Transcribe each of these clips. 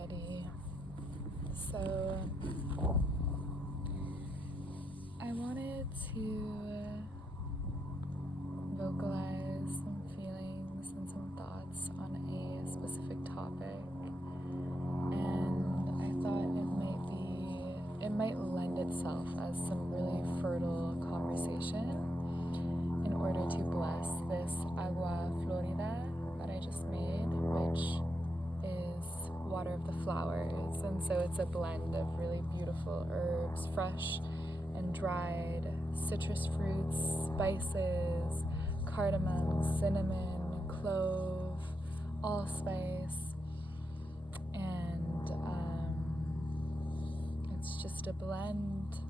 everybody. So I wanted to vocalize some feelings and some thoughts on a specific topic, and I thought it might lend itself as some really fertile conversation in order to bless this Agua Florida that I just made, which is water of the flowers. And so it's a blend of really beautiful herbs, fresh and dried, citrus fruits, spices, cardamom, cinnamon, clove, allspice, and it's just a blend,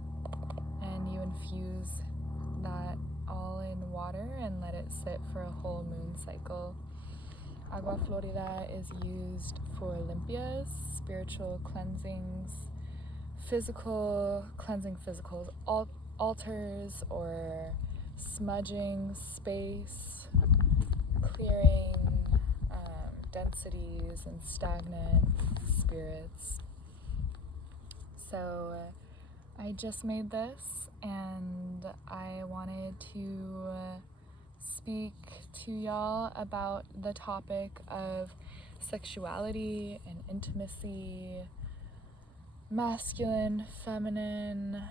and you infuse that all in water and let it sit for a whole moon cycle. Agua Florida is used for limpias, spiritual cleansings, physical cleansing, altars, or smudging space, clearing densities and stagnant spirits. So I just made this, and I wanted to speak to y'all about the topic of sexuality and intimacy, masculine, feminine,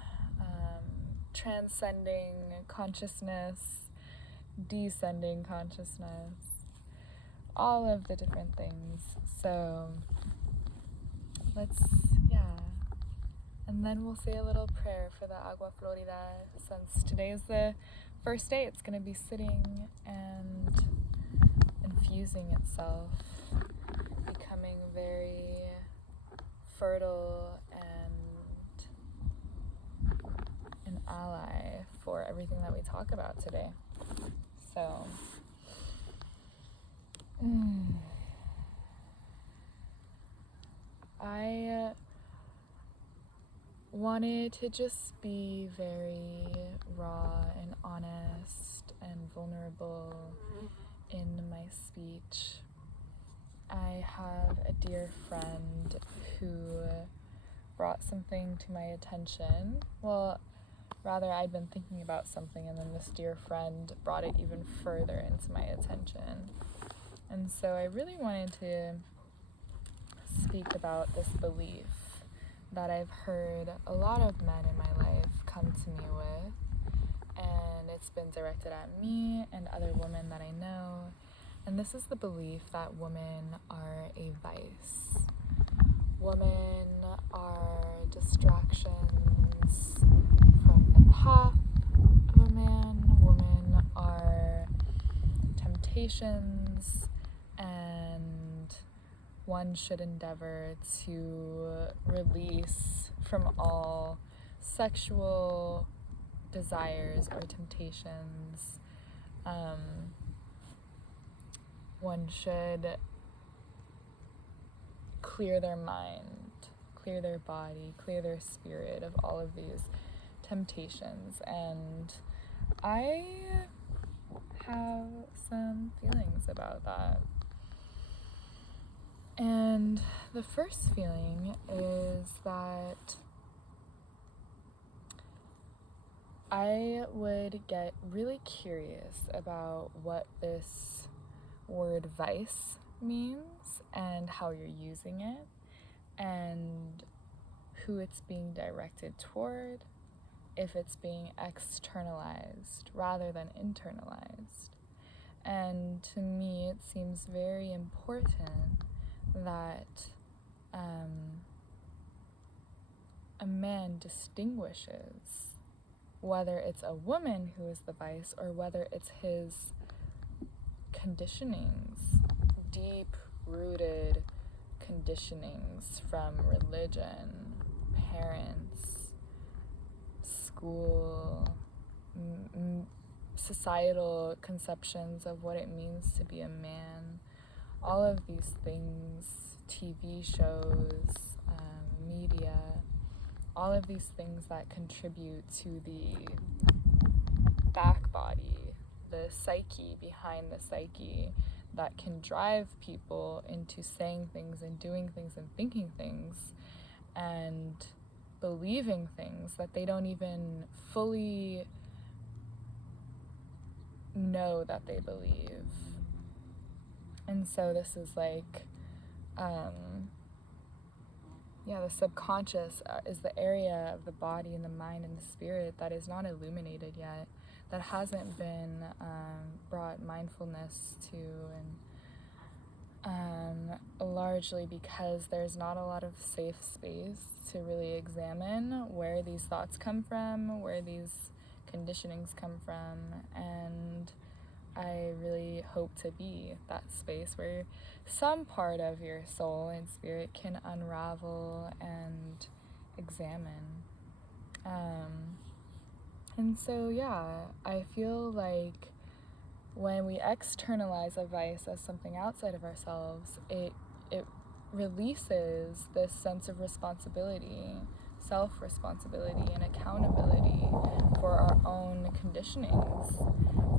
transcending consciousness, descending consciousness, all of the different things. So and then we'll say a little prayer for the Agua Florida. Since today is the first day, it's going to be sitting and infusing itself, becoming very fertile and an ally for everything that we talk about today. So, I wanted to just be very raw and honest and vulnerable in my speech. I have a dear friend who brought something to my attention. Well, rather, I'd been thinking about something, and then this dear friend brought it even further into my attention. And so I really wanted to speak about this belief that I've heard a lot of men in my life come to me with, and it's been directed at me and other women that I know. And this is the belief that women are a vice. Women are distractions from the path of a man. Women are temptations, and one should endeavor to release from all sexual desires or temptations. One should clear their mind, clear their body, clear their spirit of all of these temptations. And I have some feelings about that. And the first feeling is that I would get really curious about what this word vice means and how you're using it and who it's being directed toward, if it's being externalized rather than internalized. And to me, it seems very important that a man distinguishes whether it's a woman who is the vice or whether it's his conditionings, deep-rooted conditionings from religion, parents, school, societal conceptions of what it means to be a man. All of these things, TV shows, media, all of these things that contribute to the back body, the psyche behind the psyche that can drive people into saying things and doing things and thinking things and believing things that they don't even fully know that they believe. And so this is like, the subconscious is the area of the body and the mind and the spirit that is not illuminated yet, that hasn't been brought mindfulness to, and largely because there's not a lot of safe space to really examine where these thoughts come from, where these conditionings come from. And I really hope to be that space where some part of your soul and spirit can unravel and examine. And so, I feel like when we externalize a vice as something outside of ourselves, it releases this sense of responsibility, self-responsibility, and accountability for our own conditionings.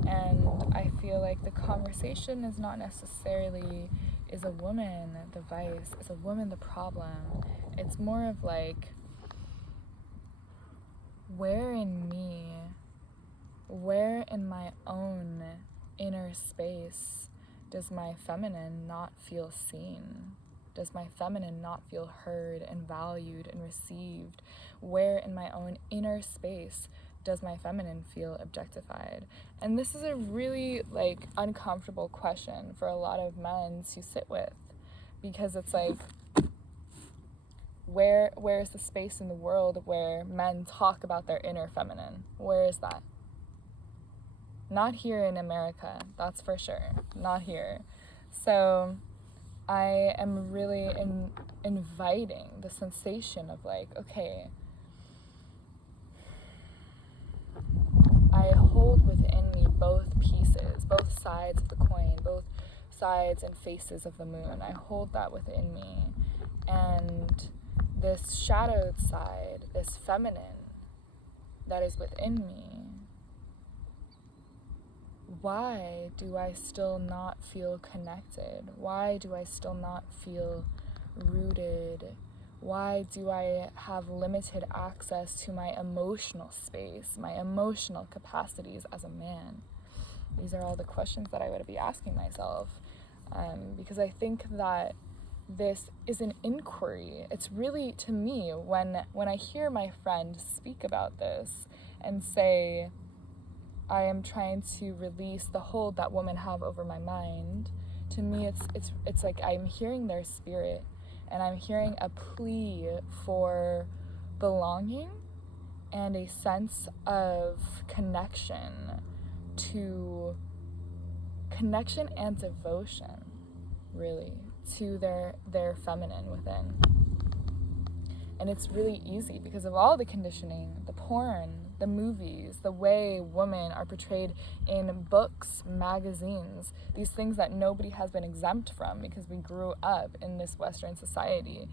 And I feel like the conversation is not necessarily, is a woman the vice, is a woman the problem. It's more of like, where in me, where in my own inner space does my feminine not feel seen? Does my feminine not feel heard and valued and received? Where in my own inner space does my feminine feel objectified? And this is a really uncomfortable question for a lot of men to sit with, because it's like, where's the space in the world where men talk about their inner feminine? Where is that? Not here in America, that's for sure. Not here. So I am really inviting the sensation of okay, I hold within me both pieces, both sides of the coin, both sides and faces of the moon. I hold that within me. And this shadowed side, this feminine that is within me, why do I still not feel connected? Why do I still not feel rooted? Why do I have limited access to my emotional space, my emotional capacities as a man? These are all the questions that I would be asking myself, because I think that this is an inquiry. It's really, to me, when I hear my friend speak about this and say, I am trying to release the hold that women have over my mind, to me it's like I'm hearing their spirit, and I'm hearing a plea for belonging and a sense of connection and devotion, really, to their feminine within. And it's really easy because of all the conditioning, the porn, the movies, the way women are portrayed in books, magazines, these things that nobody has been exempt from because we grew up in this Western society.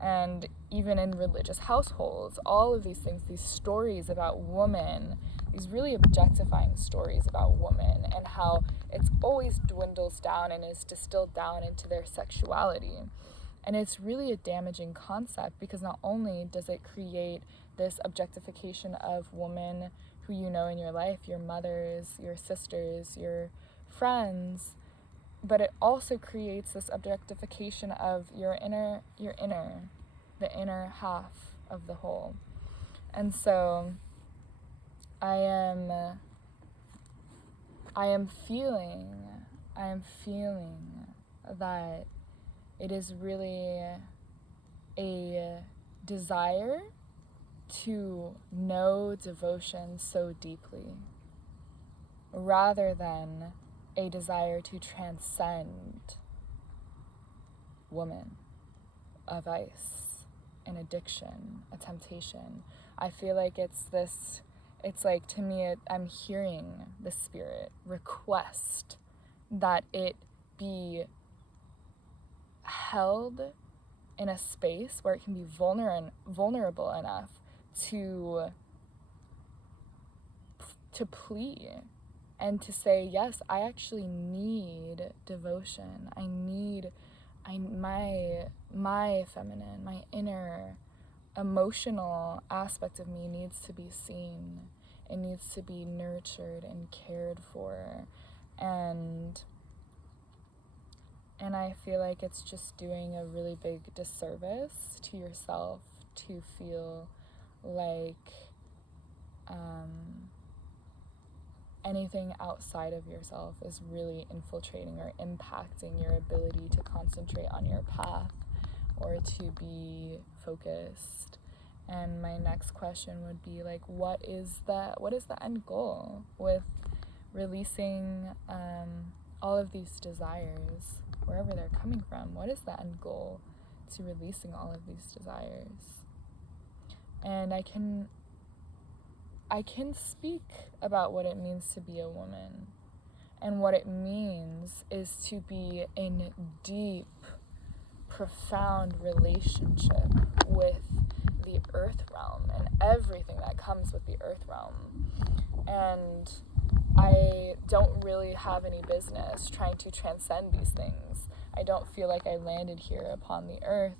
And even in religious households, all of these things, these stories about women, these really objectifying stories about women, and how it's always dwindles down and is distilled down into their sexuality. And it's really a damaging concept, because not only does it create this objectification of women who you know in your life, your mothers, your sisters, your friends, but it also creates this objectification of the inner half of the whole. And so I am feeling that it is really a desire to know devotion so deeply, rather than a desire to transcend woman, a vice, an addiction, a temptation. I feel like it's like, to me, I'm hearing the spirit request that it be held in a space where it can be vulnerable enough to plea, and to say, yes, I actually need devotion. My feminine, my inner emotional aspect of me needs to be seen. It needs to be nurtured and cared for. And I feel like it's just doing a really big disservice to yourself to feel like anything outside of yourself is really infiltrating or impacting your ability to concentrate on your path or to be focused. And my next question would be like, what is the end goal with releasing all of these desires, wherever they're coming from? What is the end goal to releasing all of these desires? And I can speak about what it means to be a woman. And what it means is to be in deep, profound relationship with the earth realm and everything that comes with the earth realm. And I don't really have any business trying to transcend these things. I don't feel like I landed here upon the earth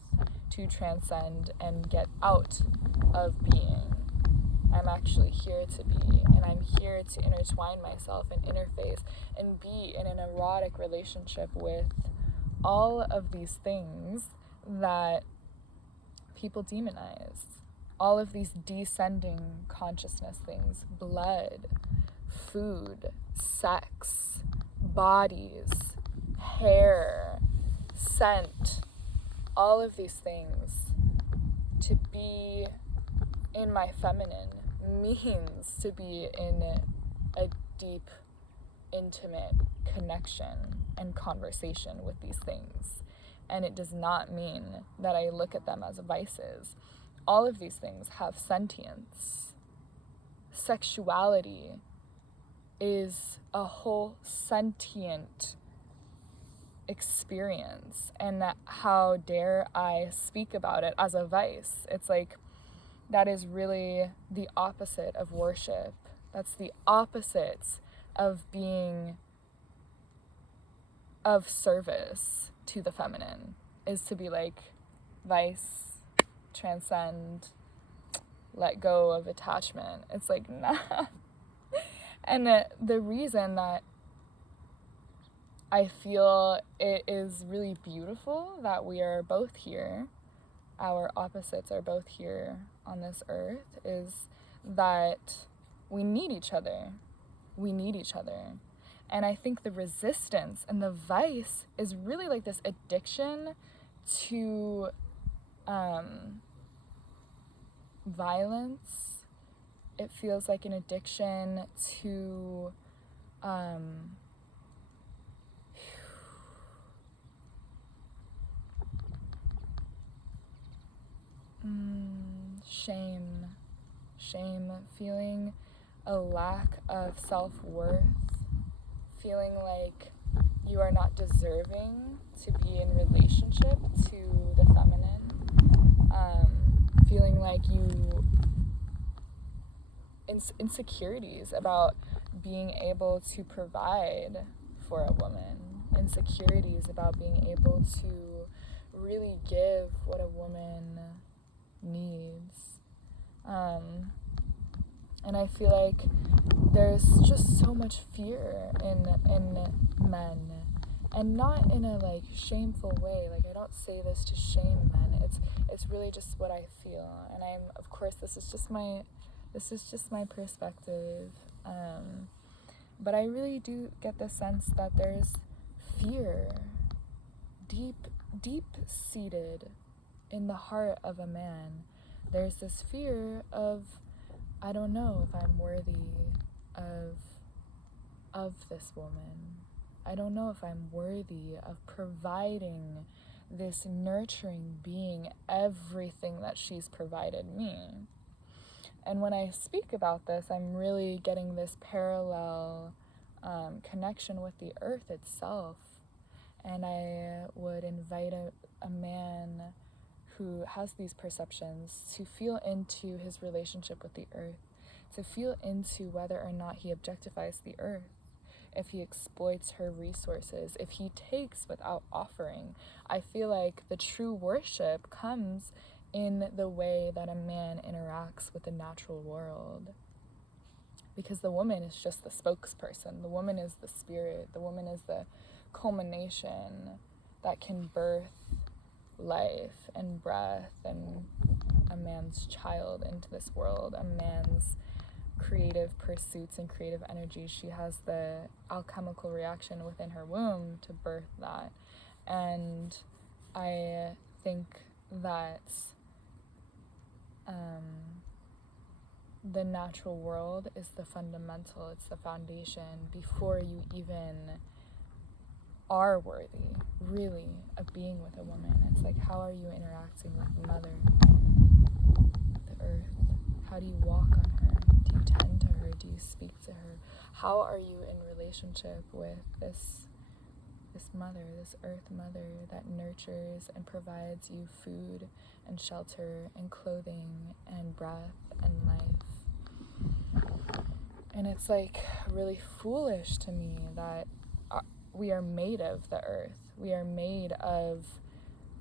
to transcend and get out of being. I'm actually here to be, and I'm here to intertwine myself and interface and be in an erotic relationship with all of these things that people demonize. All of these descending consciousness things: blood, food, sex, bodies, hair, scent, all of these things. To be in my feminine means to be in a deep, intimate connection and conversation with these things. And it does not mean that I look at them as vices. All of these things have sentience. Sexuality is a whole sentient experience, and how dare I speak about it as a vice? It's like, that is really the opposite of worship. That's the opposite of being of service to the feminine, is to be like, vice, transcend, let go of attachment. It's like, nah. And the reason that I feel it is really beautiful that we are both here, our opposites are both here on this earth, is that we need each other. We need each other. And I think the resistance and the vice is really like this addiction to violence. It feels like an addiction to shame, feeling a lack of self-worth, feeling like you are not deserving to be in relationship to the feminine, feeling like insecurities about being able to provide for a woman, insecurities about being able to really give what a woman needs. And I feel like there's just so much fear in men, and not in a like shameful way. Like, I don't say this to shame men. It's really just what I feel, and of course this is just my perspective. But I really do get the sense that there's fear deep seated in the heart of a man. There's this fear of, I don't know if I'm worthy of this woman. I don't know if I'm worthy of providing this nurturing being everything that she's provided me. And when I speak about this, I'm really getting this parallel connection with the earth itself. And I would invite a man who has these perceptions to feel into his relationship with the earth, to feel into whether or not he objectifies the earth. if he exploits her resources, if he takes without offering. I feel like the true worship comes in the way that a man interacts with the natural world. Because the woman is just the spokesperson. The woman is the spirit. The woman is the culmination that can birth life and breath and a man's child into this world, a man's creative pursuits and creative energy. She has the alchemical reaction within her womb to birth that. And I think that the natural world is the fundamental, it's the foundation before you even are worthy, really, of being with a woman. It's like, how are you interacting with Mother, the earth? How do you walk on her? Do you tend to her? Do you speak to her? How are you in relationship with this mother, this earth mother that nurtures and provides you food and shelter and clothing and breath and life? And it's like really foolish to me that we are made of the earth. We are made of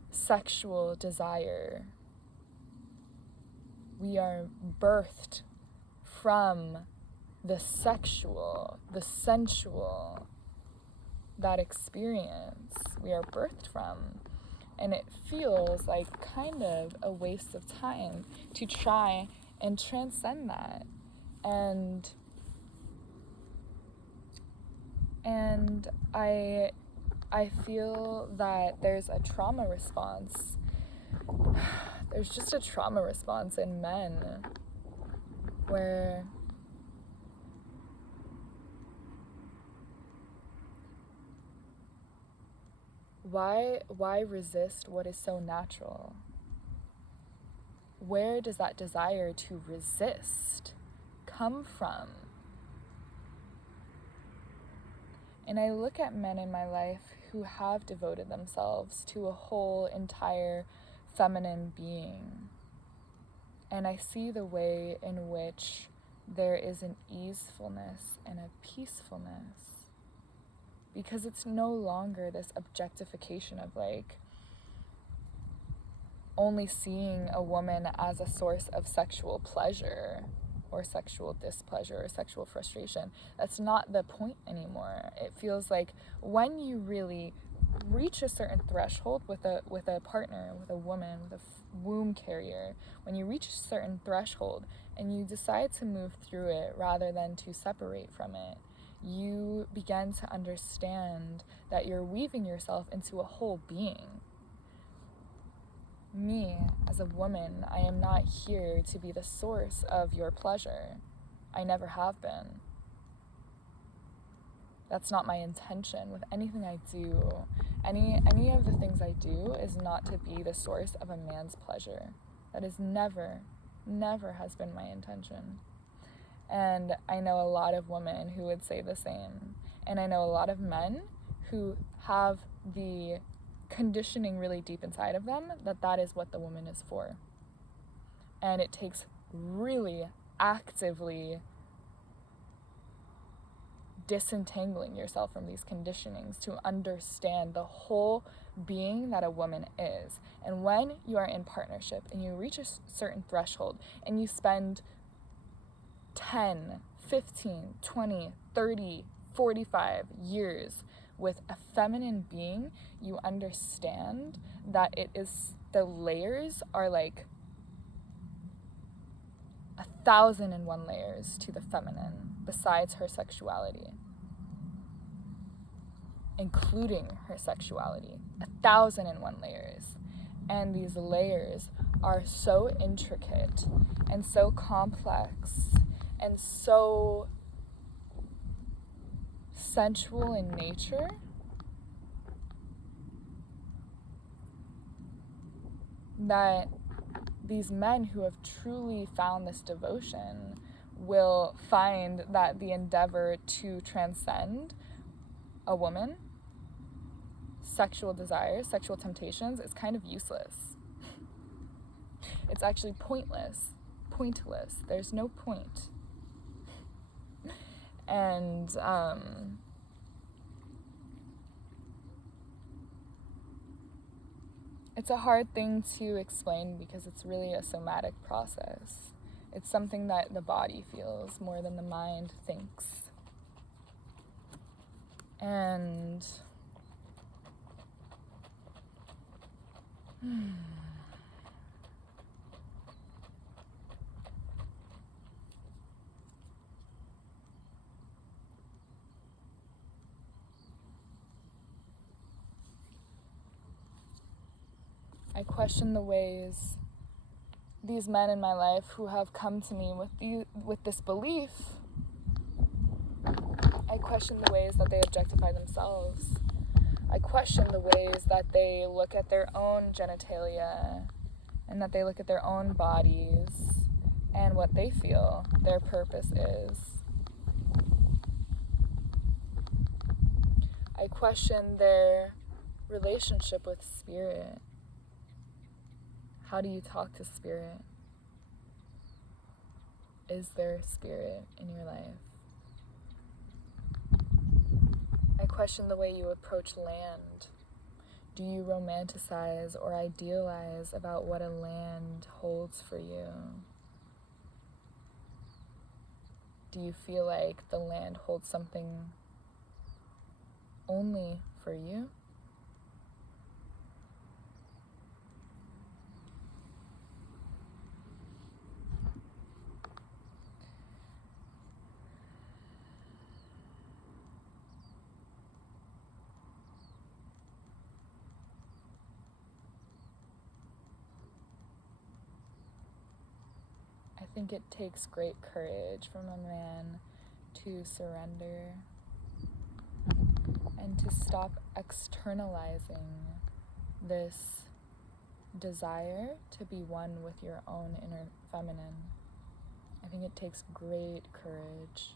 sexual desire. We are birthed from the sexual, the sensual, that experience we are birthed from. And it feels like kind of a waste of time to try and transcend that. And I feel that there's a trauma response. There's just a trauma response in men where why resist what is so natural? Where does that desire to resist come from? And I look at men in my life who have devoted themselves to a whole entire feminine being. And I see the way in which there is an easefulness and a peacefulness. Because it's no longer this objectification of like only seeing a woman as a source of sexual pleasure or sexual displeasure or sexual frustration. That's not the point anymore. It feels like when you really reach a certain threshold with a partner, with a woman, with a womb carrier, when you reach a certain threshold and you decide to move through it rather than to separate from it, you begin to understand that you're weaving yourself into a whole being. Me, as a woman, I am not here to be the source of your pleasure. I never have been. That's not my intention with anything I do. Any of the things I do is not to be the source of a man's pleasure. That is never has been my intention. And I know a lot of women who would say the same. And I know a lot of men who have the conditioning really deep inside of them that is what the woman is for. And it takes really actively disentangling yourself from these conditionings to understand the whole being that a woman is. And when you are in partnership and you reach a certain threshold and you spend 10, 15, 20, 30, 45 years with a feminine being, you understand that the layers are like 1,001 layers to the feminine besides her sexuality, including her sexuality, 1,001 layers. And these layers are so intricate and so complex and so sensual in nature that these men who have truly found this devotion will find that the endeavor to transcend a woman, sexual desires, sexual temptations is kind of useless. It's actually pointless. There's no point. And it's a hard thing to explain because it's really a somatic process. It's something that the body feels more than the mind thinks. And I question the ways these men in my life who have come to me with this belief, I question the ways that they objectify themselves. I question the ways that they look at their own genitalia and that they look at their own bodies and what they feel their purpose is. I question their relationship with spirit. How do you talk to spirit? Is there spirit in your life? I question the way you approach land. Do you romanticize or idealize about what a land holds for you? Do you feel like the land holds something only for you? I think it takes great courage from a man to surrender and to stop externalizing this desire to be one with your own inner feminine. I think it takes great courage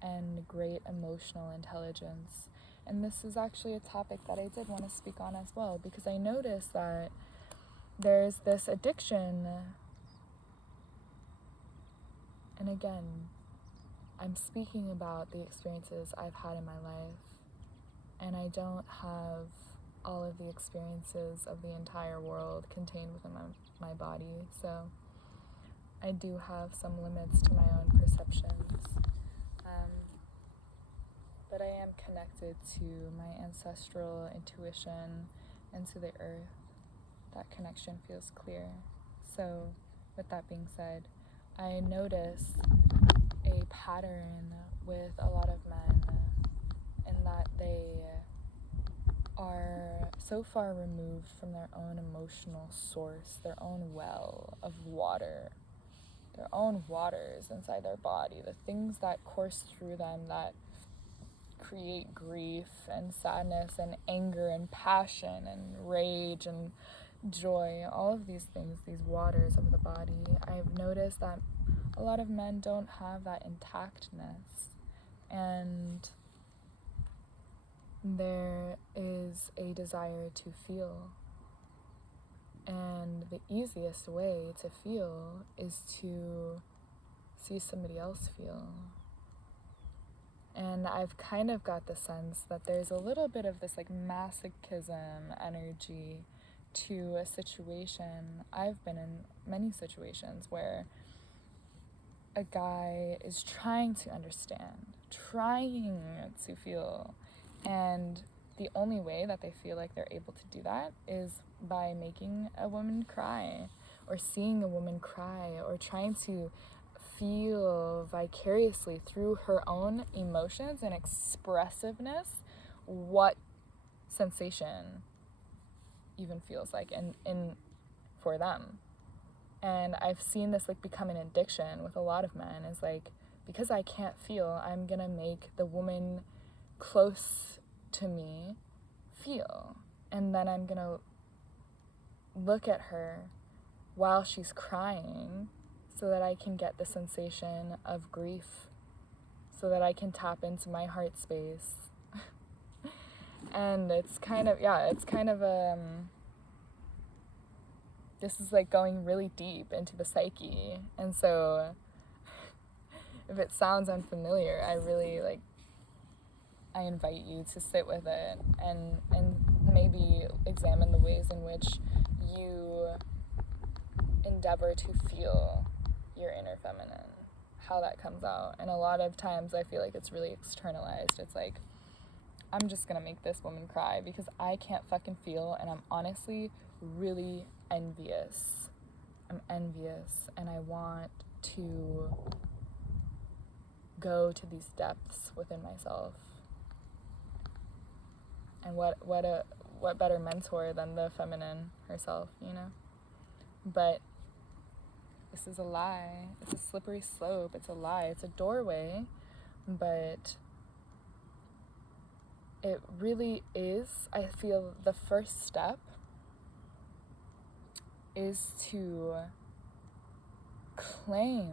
and great emotional intelligence. And this is actually a topic that I did want to speak on as well, because I noticed that there's this addiction. And again, I'm speaking about the experiences I've had in my life, and I don't have all of the experiences of the entire world contained within my body, so I do have some limits to my own perceptions. But I am connected to my ancestral intuition and to the earth. That connection feels clear. So, with that being said, I notice a pattern with a lot of men in that they are so far removed from their own emotional source, their own well of water, their own waters inside their body, the things that course through them that create grief and sadness and anger and passion and rage and joy, all of these things, these waters of the body. I've noticed that a lot of men don't have that intactness, and there is a desire to feel, and the easiest way to feel is to see somebody else feel. And I've kind of got the sense that there's a little bit of this like masochism energy to a situation. I've been in many situations where a guy is trying to understand, trying to feel, and the only way that they feel like they're able to do that is by making a woman cry, or seeing a woman cry, or trying to feel vicariously through her own emotions and expressiveness what sensation even feels like in for them. And I've seen this like become an addiction with a lot of men, is like, because I can't feel, I'm gonna make the woman close to me feel, and then I'm gonna look at her while she's crying so that I can get the sensation of grief, so that I can tap into my heart space. And it's kind of, this is like going really deep into the psyche. And so if it sounds unfamiliar, I invite you to sit with it and maybe examine the ways in which you endeavor to feel your inner feminine, how that comes out. And a lot of times I feel like it's really externalized. It's like, I'm just gonna make this woman cry because I can't fucking feel, and I'm honestly really envious. I'm envious, and I want to go to these depths within myself. And what better mentor than the feminine herself, you know? But this is a lie. It's a slippery slope. It's a lie. It's a doorway, but it really is, I feel, the first step is to claim,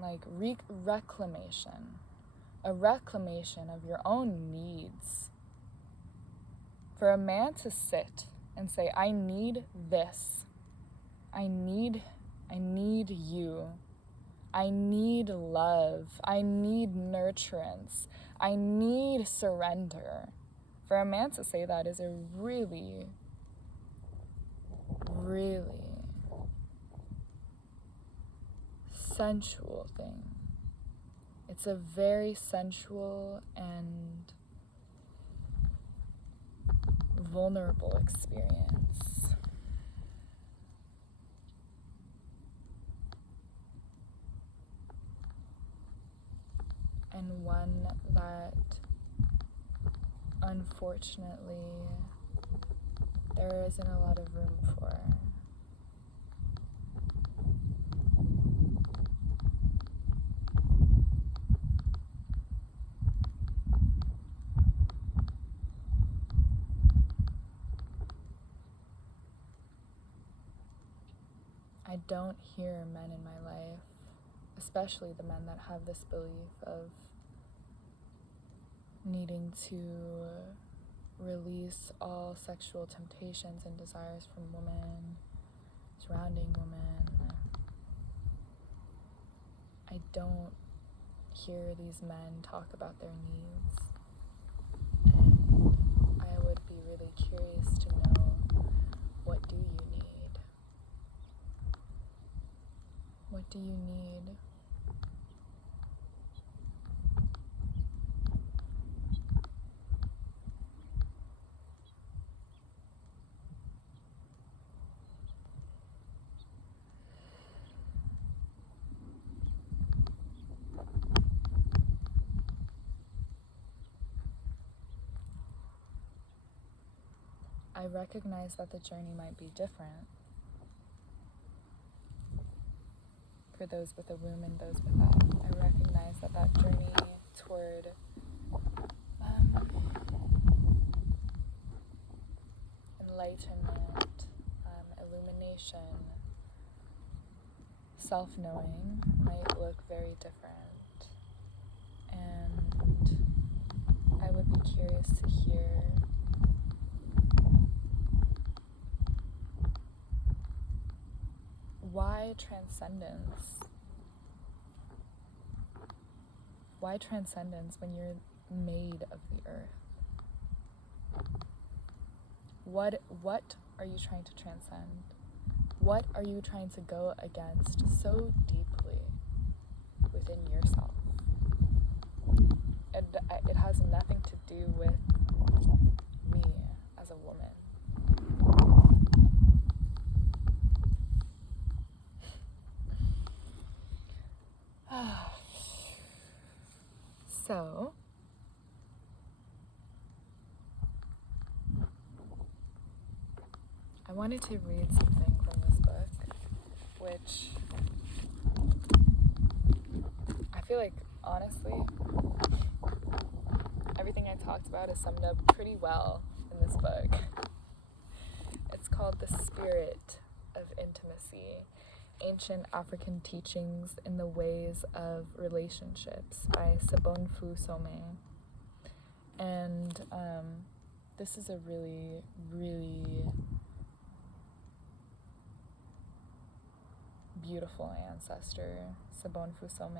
like, reclamation, a reclamation of your own needs. For a man to sit and say, I need this, I need you, I need love, I need nurturance, I need surrender. For a man to say that is a really, really sensual thing. It's a very sensual and vulnerable experience. And one that, unfortunately, there isn't a lot of room for. I don't hear men in my life, especially the men that have this belief of needing to release all sexual temptations and desires from women, surrounding women. I don't hear these men talk about their needs, and I would be really curious to know, what do you need? What do you need? I recognize that the journey might be different for those with a womb and those without. I recognize that that journey toward enlightenment, illumination, self-knowing might look very different. And I would be curious to hear why transcendence? Why transcendence when you're made of the earth? What are you trying to transcend? What are you trying to go against so deeply within yourself? It has nothing to do with me as a woman. So, I wanted to read something from this book, which I feel like, honestly, everything I talked about is summed up pretty well in this book. It's called The Spirit of Intimacy: Ancient African Teachings in the Ways of Relationships by Sebonfu Some. And this is a really, really beautiful ancestor, Sebonfu Some.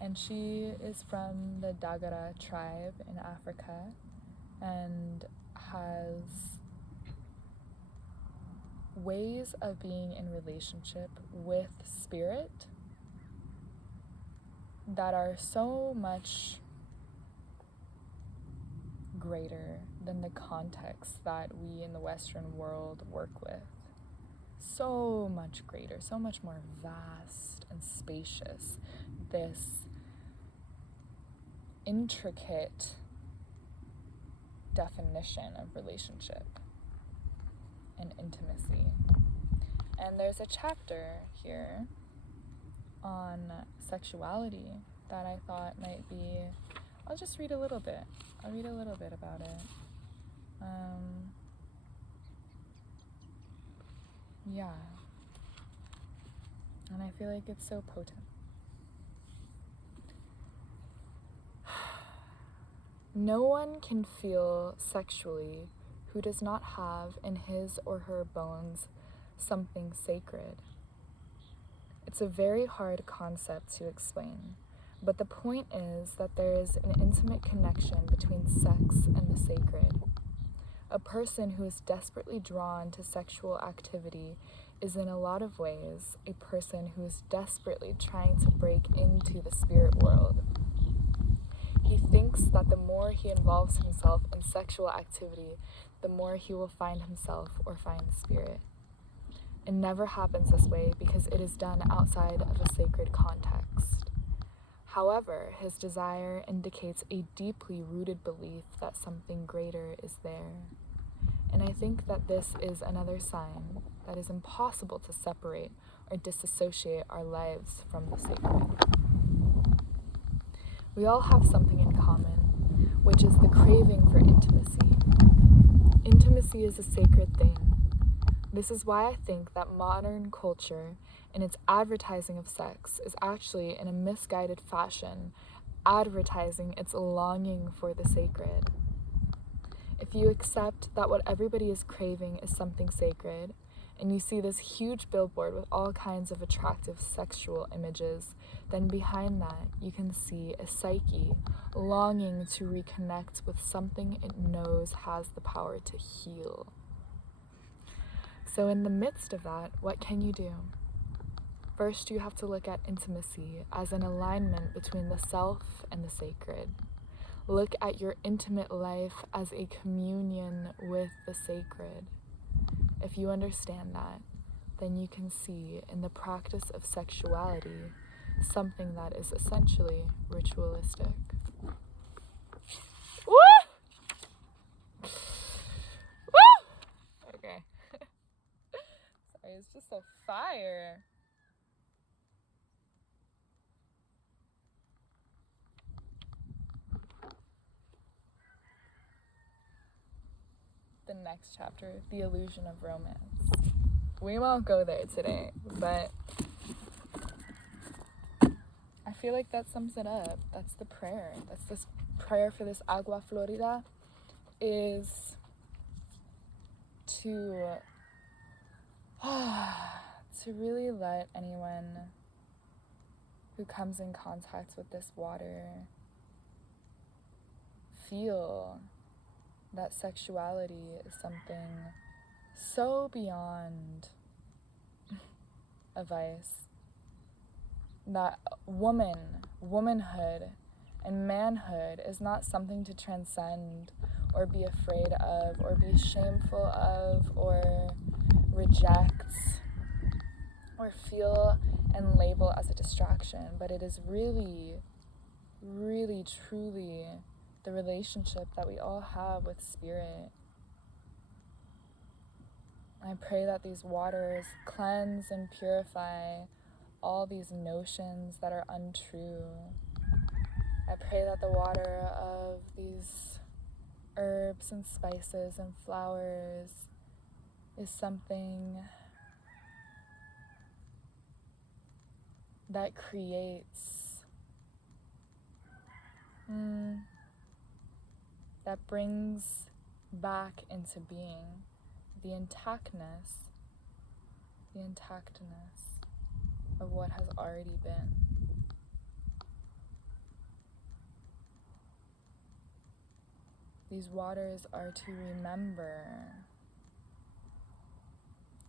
And she is from the Dagara tribe in Africa and has ways of being in relationship with spirit that are so much greater than the context that we in the Western world work with. So much greater, so much more vast and spacious. This intricate definition of relationship and intimacy. And there's a chapter here on sexuality that I thought might be, I'll just read a little bit. I'll read a little bit about it. Yeah. And I feel like it's so potent. No one can feel sexually who does not have in his or her bones something sacred. It's a very hard concept to explain, but the point is that there is an intimate connection between sex and the sacred. A person who is desperately drawn to sexual activity is in a lot of ways a person who is desperately trying to break into the spirit world. He thinks that the more he involves himself in sexual activity, the more he will find himself or find spirit. It never happens this way because it is done outside of a sacred context. However, his desire indicates a deeply rooted belief that something greater is there. And I think that this is another sign that it is impossible to separate or disassociate our lives from the sacred. We all have something in common, which is the craving for intimacy. Intimacy is a sacred thing. This is why I think that modern culture, in its advertising of sex, is actually, in a misguided fashion, advertising its longing for the sacred. If you accept that what everybody is craving is something sacred, and you see this huge billboard with all kinds of attractive sexual images, then behind that you can see a psyche longing to reconnect with something it knows has the power to heal. So in the midst of that, what can you do? First, you have to look at intimacy as an alignment between the self and the sacred. Look at your intimate life as a communion with the sacred. If you understand that, then you can see in the practice of sexuality something that is essentially ritualistic. Woo! Woo! Okay. Sorry, it's just a fire. The next chapter, The Illusion of Romance. We won't go there today, but I feel like that sums it up. That's the prayer. That's this prayer for this Agua Florida, is to really let anyone who comes in contact with this water feel that sexuality is something so beyond a vice, that womanhood and manhood is not something to transcend or be afraid of or be shameful of or reject or feel and label as a distraction, but it is really, really, truly the relationship that we all have with spirit. I pray that these waters cleanse and purify all these notions that are untrue. I pray that the water of these herbs and spices and flowers is something that creates, that brings back into being the intactness of what has already been. These waters are to remember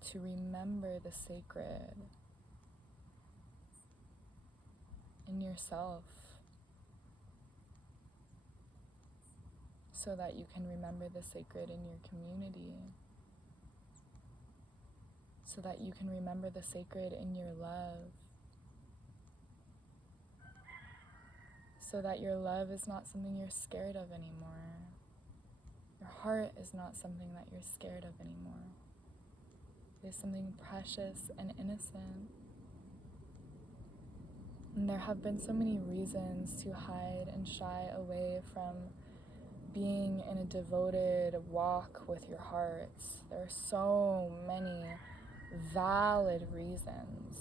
to remember the sacred in yourself, so that you can remember the sacred in your community, so that you can remember the sacred in your love, so that your love is not something you're scared of anymore. Your heart is not something that you're scared of anymore. It is something precious and innocent. And there have been so many reasons to hide and shy away from being in a devoted walk with your hearts. There are so many valid reasons.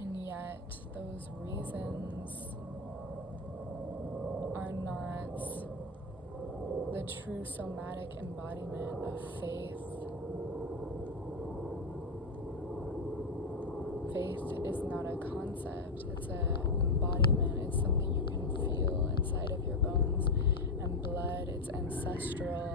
And yet, those reasons are not the true somatic embodiment of faith. Faith is not a concept, it's an embodiment. It's something you can feel inside of your bones and blood. It's ancestral.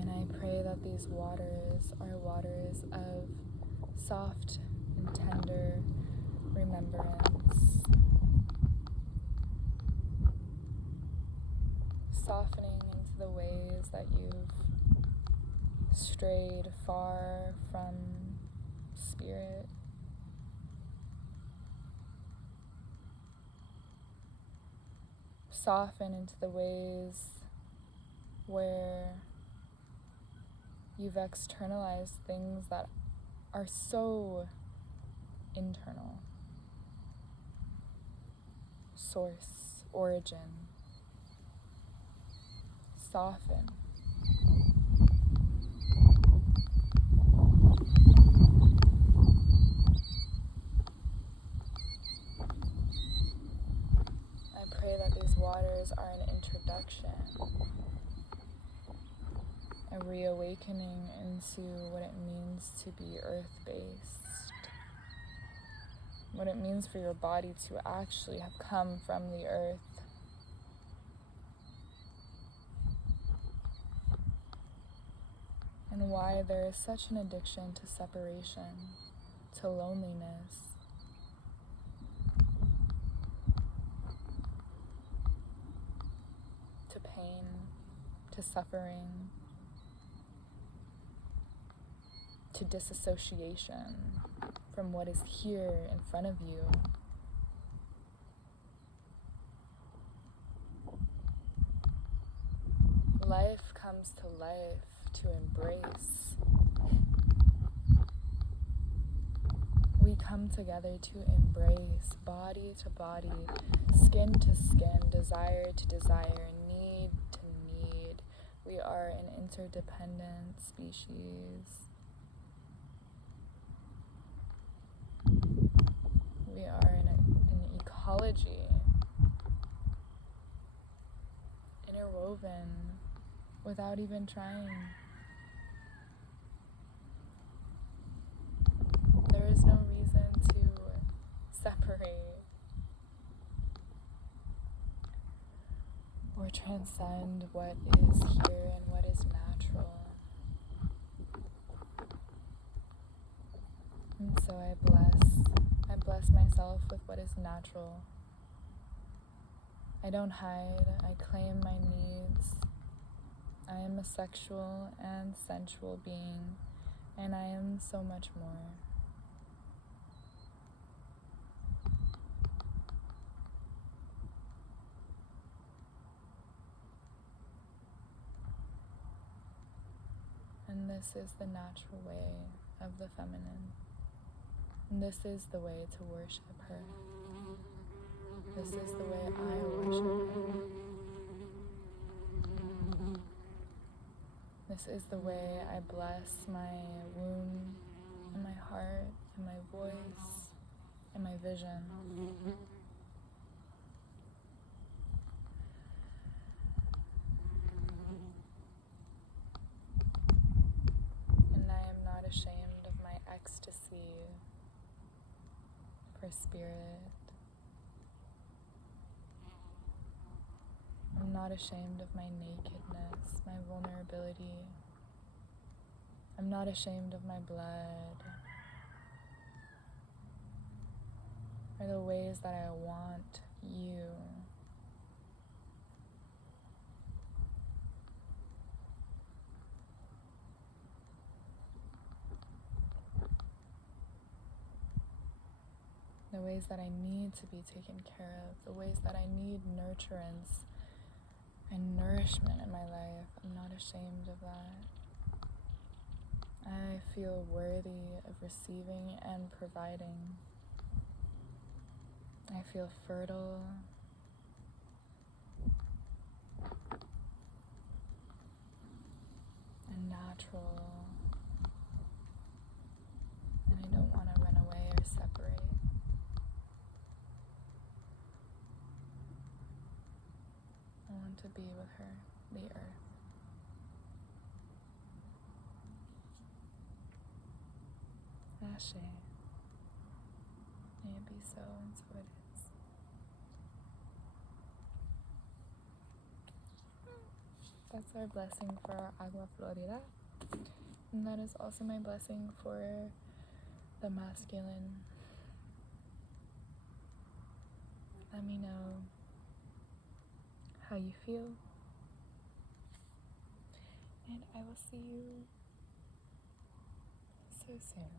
And I pray that these waters are waters of soft and tender remembrance, softening into the ways that you've strayed far from spirit. Soften into the ways where you've externalized things that are so internal. Source, origin. Soften. I pray that these waters are an introduction, a reawakening into what it means to be earth-based, what it means for your body to actually have come from the earth. And why there is such an addiction to separation, to loneliness. To pain, to suffering, to disassociation from what is here in front of you. Life comes to life to embrace. We come together to embrace, body to body, skin to skin, desire to desire, need to need. We are an interdependent species. We are in an ecology, interwoven, without even trying. There is no reason to separate or transcend what is here and what is natural. And so I bless myself with what is natural. I don't hide, I claim my needs. I am a sexual and sensual being, and I am so much more. And this is the natural way of the feminine. And this is the way to worship her. This is the way I worship her. This is the way I bless my womb and my heart and my voice and my vision. And I am not ashamed of my ecstasy for spirit. I'm not ashamed of my nakedness, my vulnerability. I'm not ashamed of my blood, or the ways that I want you. The ways that I need to be taken care of, the ways that I need nurturance and nourishment in my life. I'm not ashamed of that. I feel worthy of receiving and providing. I feel fertile. And natural. And I don't want to run away or separate. I want to be with her, the earth. Ashe. May it be so, and so it is. That's our blessing for our Agua Florida. And that is also my blessing for the masculine. Let me know how you feel. And I will see you so soon.